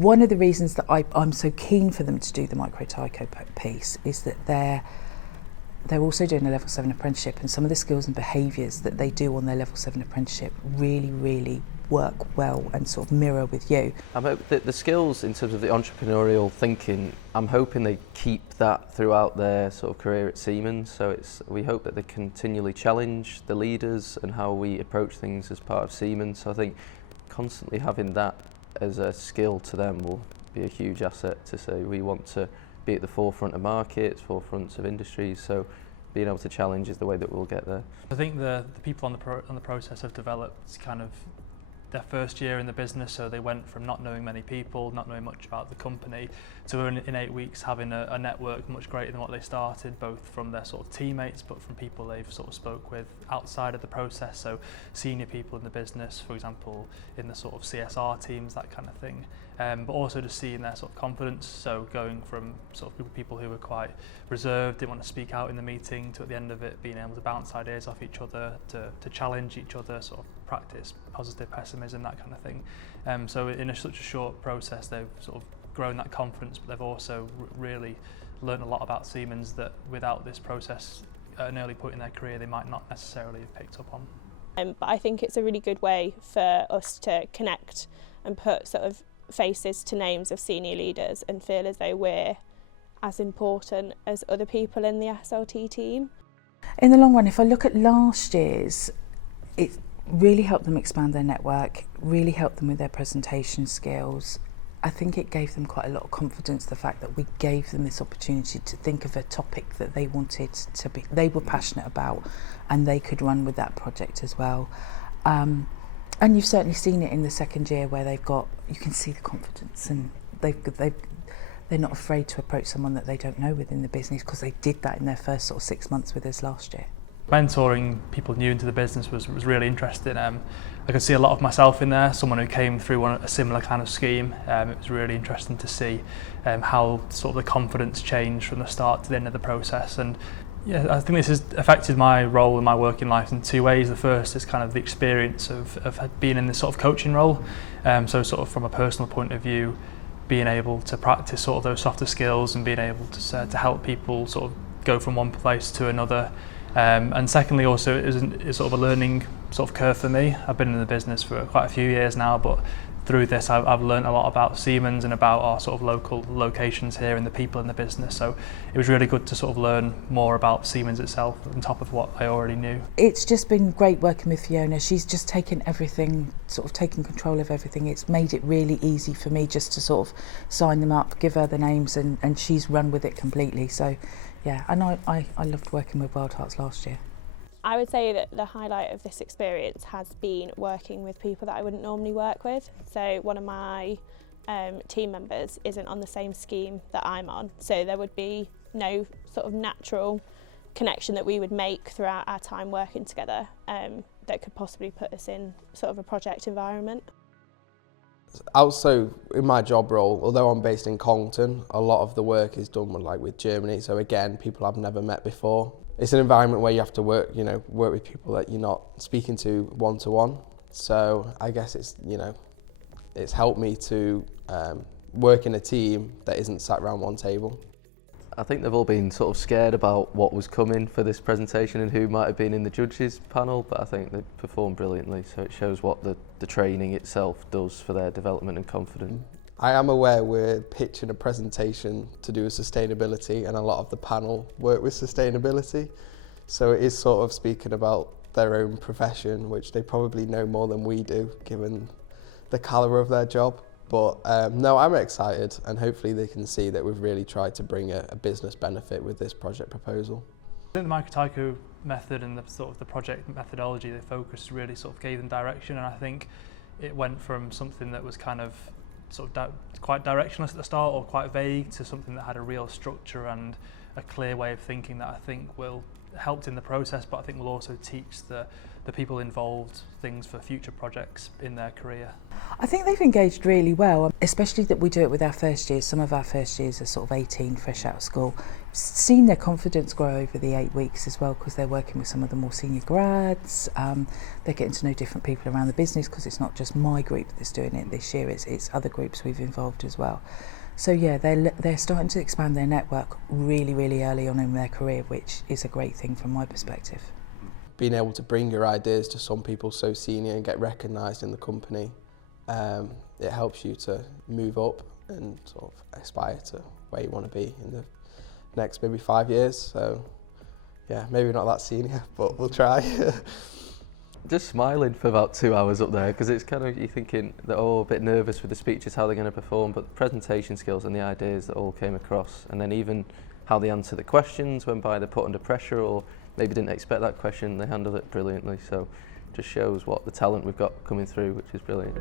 one of the reasons that I'm so keen for them to do the Micro-Tyco piece is that they're also doing a level 7 apprenticeship, and some of the skills and behaviours that they do on their level 7 apprenticeship really work well and sort of mirror with you. I hope that the skills in terms of the entrepreneurial thinking, I'm hoping they keep that throughout their sort of career at Siemens. So we hope that they continually challenge the leaders and how we approach things as part of Siemens. So I think constantly having that as a skill to them will be a huge asset to say we want to be at the forefront of markets, forefronts of industries. So being able to challenge is the way that we'll get there. I think the people on the process have developed kind of their first year in the business, so they went from not knowing many people, not knowing much about the company, to in 8 weeks having a network much greater than what they started, both from their sort of teammates but from people they've sort of spoke with outside of the process, so senior people in the business, for example in the sort of CSR teams, that kind of thing, but also just seeing their sort of confidence, so going from sort of group of people who were quite reserved, didn't want to speak out in the meeting, to at the end of it being able to bounce ideas off each other, to challenge each other, sort of practice positive pessimism, that kind of thing. So in such a short process they've sort of grown that confidence, but they've also really learned a lot about Siemens that without this process at an early point in their career they might not necessarily have picked up on. But I think it's a really good way for us to connect and put sort of faces to names of senior leaders and feel as though we're as important as other people in the SLT team. In the long run, if I look at last year's, it really helped them expand their network, really helped them with their presentation skills. I think it gave them quite a lot of confidence, the fact that we gave them this opportunity to think of a topic that they wanted to be, they were passionate about, and they could run with that project as well. And you've certainly seen it in the second year where you can see the confidence, and they're not afraid to approach someone that they don't know within the business, because they did that in their first sort of 6 months with us last year. Mentoring people new into the business was really interesting. I could see a lot of myself in there, someone who came through a similar kind of scheme. It was really interesting to see how sort of the confidence changed from the start to the end of the process. And yeah, I think this has affected my role in my working life in two ways. The first is kind of the experience of being in this sort of coaching role. So sort of from a personal point of view, being able to practice sort of those softer skills and being able to help people sort of go from one place to another. And secondly, also, it's sort of a learning sort of curve for me. I've been in the business for quite a few years now, but through this I've learned a lot about Siemens and about our sort of local locations here and the people in the business. So it was really good to sort of learn more about Siemens itself on top of what I already knew. It's just been great working with Fiona. She's just taken everything, sort of taken control of everything. It's made it really easy for me just to sort of sign them up, give her the names, and she's run with it completely. So yeah, and I loved working with WildHearts last year. I would say that the highlight of this experience has been working with people that I wouldn't normally work with. So one of my team members isn't on the same scheme that I'm on, so there would be no sort of natural connection that we would make throughout our time working together that could possibly put us in sort of a project environment. Also, in my job role, although I'm based in Congton, a lot of the work is done with Germany. So again, people I've never met before. It's an environment where you have to work with people that you're not speaking to one-to-one. So I guess it's helped me to work in a team that isn't sat around one table. I think they've all been sort of scared about what was coming for this presentation and who might have been in the judges panel, but I think they performed brilliantly, so it shows what the training itself does for their development and confidence. I am aware we're pitching a presentation to do with sustainability, and a lot of the panel work with sustainability, so it is sort of speaking about their own profession, which they probably know more than we do given the calibre of their job. But no, I'm excited, and hopefully they can see that we've really tried to bring a business benefit with this project proposal. I think the Micro-Tyco method and the sort of the project methodology, the focus really sort of gave them direction, and I think it went from something that was kind of sort of quite directionless at the start or quite vague to something that had a real structure and a clear way of thinking that I think will helped in the process, but I think will also teach the people involved things for future projects in their career. I think they've engaged really well, especially that we do it with our first years. Some of our first years are sort of 18, fresh out of school. Seen their confidence grow over the 8 weeks as well, because they're working with some of the more senior grads. They're getting to know different people around the business, because it's not just my group that's doing it this year, it's other groups we've involved as well. So yeah, they're starting to expand their network really, really early on in their career, which is a great thing from my perspective. Being able to bring your ideas to some people so senior and get recognised in the company, it helps you to move up and sort of aspire to where you want to be in the next maybe 5 years. So yeah, maybe not that senior, but we'll try. Just smiling for about 2 hours up there, because it's kind of, you're thinking they're all a bit nervous with the speeches, how they're going to perform, but the presentation skills and the ideas that all came across, and then even how they answer the questions when they're put under pressure or maybe didn't expect that question, they handle it brilliantly. So just shows what the talent we've got coming through, which is brilliant.